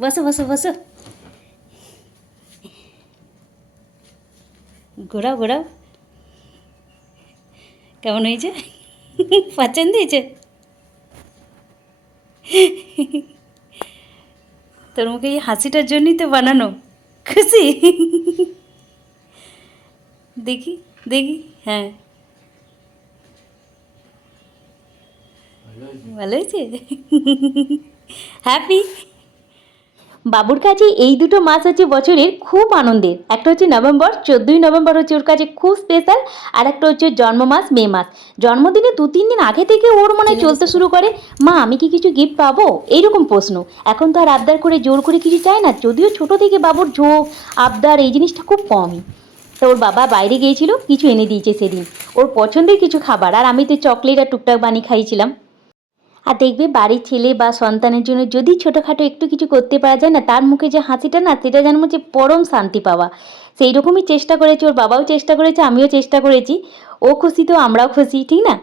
বসো। বসো বসো ঘোরাও ঘোরাও। কেমন হয়েছে? পছন্দ হয়েছে? তোর মুখে এই হাসিটার জন্যই তো বানানো। খুশি? দেখি দেখি হ্যাঁ। ভালো হয়েছে? হ্যাপি? বাবুর কাছে এই দুটো মাস হচ্ছে বছরের খুব আনন্দের। একটা হচ্ছে নভেম্বর চোদ্দোই নভেম্বর হচ্ছে ওর কাছে খুব স্পেশাল আর একটা হচ্ছে জন্ম মাস মে মাস। জন্মদিনে দু তিন দিন আগে থেকে ওর মনে হয় চলতে শুরু করে মা আমি কি কিছু গিফট পাবো? এইরকম প্রশ্ন। এখন তো আর আবদার করে জোর করে কিছু চায় না যদিও ছোট থেকে বাবুর ঝোঁক আবদার এই জিনিসটা খুব কমই। তো ওর বাবা বাইরে গিয়েছিল কিছু এনে দিয়েছে সেদিন। ওর পছন্দের কিছু খাবার আর আমি তো চকলেট আর টুকটাক বানিয়ে খাইছিলাম আর দেখবে বাড়ির ছেলে বা সন্তানের জন্য যদি ছোটোখাটো একটু কিছু করতে পারা যায় না, তার মুখে যে হাসিটা না, সেটা যেন হচ্ছে পরম শান্তি পাওয়া। সেই রকমই চেষ্টা করেছে, ওর বাবাও চেষ্টা করেছে, আমিও চেষ্টা করেছি। ও খুশি তো, আমরাও খুশি, ঠিক না?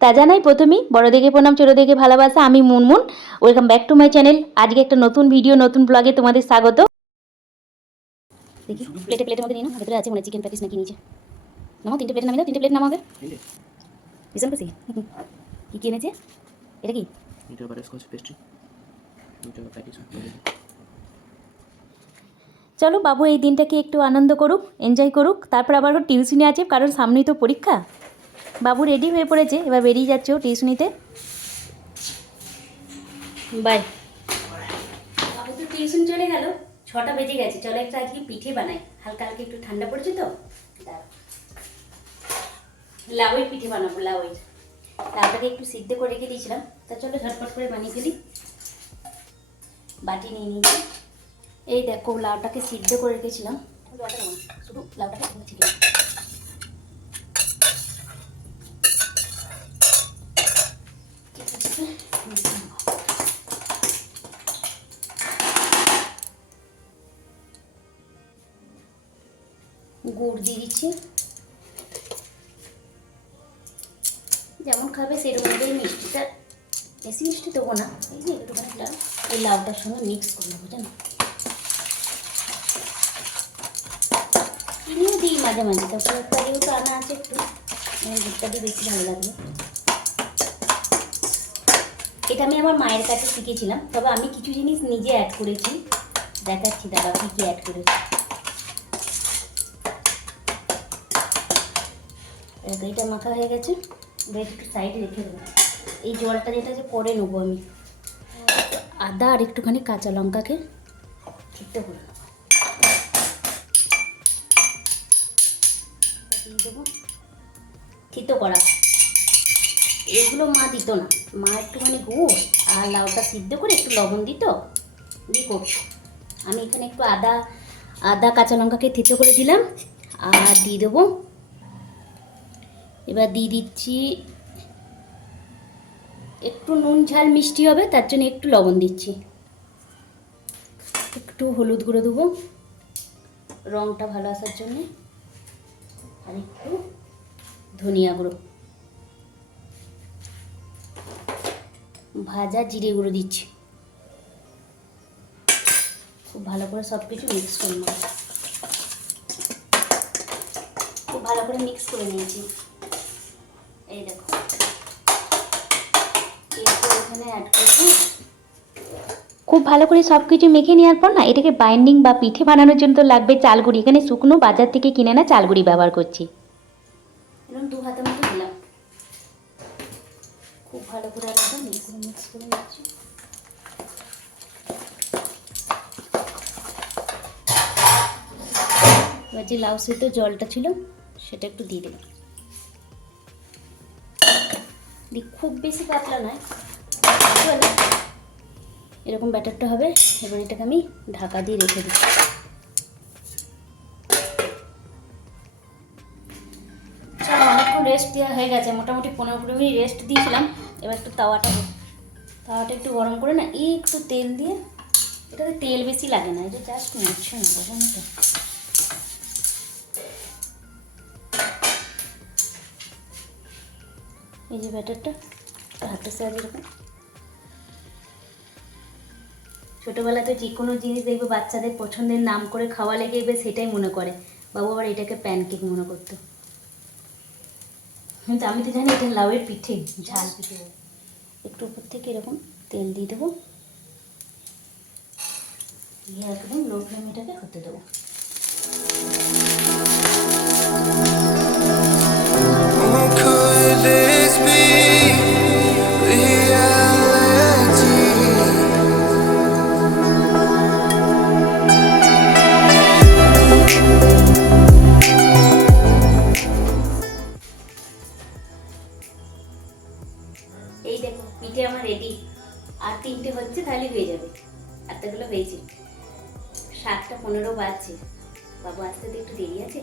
তা জানাই প্রথমেই, বড় দেখে প্রণাম, ছোটো দেখে ভালোবাসা, আমি Munmun. Welcome back to my channel আজকে একটা নতুন ভিডিও নতুন ব্লগে তোমাদের স্বাগত। দেখি প্লেটে প্লেটের মধ্যে নিয়ে নাও। ভেতরে আছে মনে চিকেন প্যাটিস নাকি নিচে। নাও, তিনটে প্লেট তিনটে প্লেট এটা কি? এটা বাটারস্কচ পেস্ট্রি এটা প্যাটিস চলো বাবু এই দিনটাকে একটু আনন্দ করুক এনজয় করুক তারপর আবার টিউশনি আছে কারণ সামনেই তো পরীক্ষা। বাবু রেডি হয়ে পড়েছে এবার বেরিয়ে যাচ্ছে ও টিউশনিতে বাই বাবু তো টিউশন চলে গেল ছটা বেজে গেছে চলো একটা আজকে পিঠে বানাই। হালকা হালকা একটু ঠান্ডা পড়েছে তো? দাঁড়াও। লাউয়ের পিঠে বানাবো লাউয়ের। লাউটাকে একটু সিদ্ধ করে রেখে দিয়েছিলাম। তা চলো ঝটপট করে বানিয়ে ফেলি। বাটি নিয়ে নিয়েছি। এই দেখো লাউটাকে সিদ্ধ করে রেখেছিলাম। শুধু লাউটাকে ঠিক গুড় দিয়ে দিচ্ছি। যেমন খাবে সেরকম মিষ্টিটা। বেশি মিষ্টি দেবো না। এই যে একটুখানি এই লাউটার সঙ্গে মিক্স করে নেব, জানো? চিনিও দিই মাঝে মাঝে তারপরে কারিও তো আনা আছে একটু দুধটা দিয়ে বেশি ভালো লাগবে। এটা আমি আমার মায়ের কাছে শিখেছিলাম, তবে আমি কিছু জিনিস নিজে অ্যাড করেছি। দেখাচ্ছি দাদা কী কী অ্যাড করেছি। তরকারিটা মাখা হয়ে গেছে বেশ একটু সাইডে রেখে দেবো। এই জলটা যেটা যে পরে নেব আমি। আদা আর একটুখানি কাঁচা লঙ্কাকে দিয়ে দেবো। থিতো করা। এগুলো মা দিত না। মা একটুখানি গুড় আর লাউটা সিদ্ধ করে একটু লবণ দিত, দিয়ে আমি এখানে একটু আদা আদা, কাঁচা লঙ্কাকে থেতো করে দিলাম। আর দিয়ে দেবো। এবার দিয়ে দিচ্ছি একটু নুন, ঝাল, মিষ্টি হবে, তার জন্য একটু লবণ দিচ্ছি। একটু হলুদ গুঁড়ো দেবো রঙটা ভালো আসার জন্যে। আর একটু ধনিয়া গুঁড়ো। ভাজা জিরে গুঁড়ো দিচ্ছি। খুব ভালো করে সব কিছু মিক্স করে নেব খুব ভালো করে মিক্স করে নিয়েছি। এই দেখো। এরপর এখানে অ্যাড করব। খুব ভালো করে সব কিছু মেখে নেওয়ার পর না এটাকে বাইন্ডিং বা পিঠে বানানোর জন্য তো লাগবে চালগুড়ি। এখানে শুকনো বাজার থেকে কিনে না চালগুড়ি ব্যবহার করছি। দু হাতের মতো দিলাম। খুব ভালো করে মিক্স মিক্স করে নিচ্ছি। এবার যে লাউ সেদ্ধ জলটা ছিল সেটা একটু দিয়ে দিলাম। খুব বেশি পাতলা নয়। এরকম ব্যাটারটা হবে, এবার এটাকে আমি ঢাকা দিয়ে রেখে দিচ্ছি। চলো রেস্ট দেওয়া হয়ে গেছে। মোটামুটি পনেরো কুড়ি মিনিট রেস্ট দিয়েছিলাম। এবার একটু তাওয়াটা তাওয়াটা একটু গরম করে না, একটু তেল দিয়ে, এটাতে তেল বেশি লাগে না, এটা জাস্ট মুছে নেব জানো এই যে ব্যাটারটা হাতের সাহায্যে এরকম। ছোটোবেলাতে যে কোনো জিনিস দেখবে বাচ্চাদের পছন্দের নাম করে খাওয়ালে গেবে, সেটাই মনে করে। বাবু আবার এটাকে প্যানকেক মনে করতো। কিন্তু আমি তো জানি এটা লাউয়ের পিঠে, ঝাল পিঠে। একটু উপর থেকে এরকম তেল দিয়ে দেবো। দিয়ে একদম লো ফ্লেমে এটাকে হতে দেবো। এই দেখো, পিঠে আমার রেডি আর তিনটে হচ্ছে তাহলে হয়ে যাবে। এতগুলো হয়েছে। সাতটা পনেরো বাজছে। বাবু, আসতে তো একটু দেরি আছে?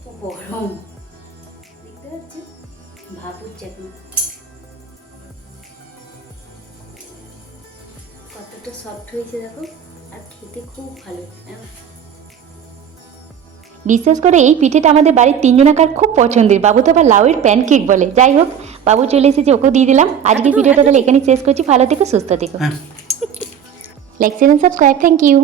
খুব গরম। দেখতে পাচ্ছ? ভাব উঠছে এখন কতটা সফট হয়েছে দেখো। আর খেতে খুব ভালো। হ্যাঁ। বিশ্বাস করে এই পিঠেটা আমাদের বাড়ির তিনজনাকার খুব পছন্দের। বাবু তো আবার লাউয়ের প্যানকেক বলে। যাই হোক বাবু চলে এসেছে ওকেও দিয়ে দিলাম। আজকে ভিডিওটা তাহলে এখানেই শেষ করছি ভালো থেকো সুস্থ থেকো। Like share subscribe thank you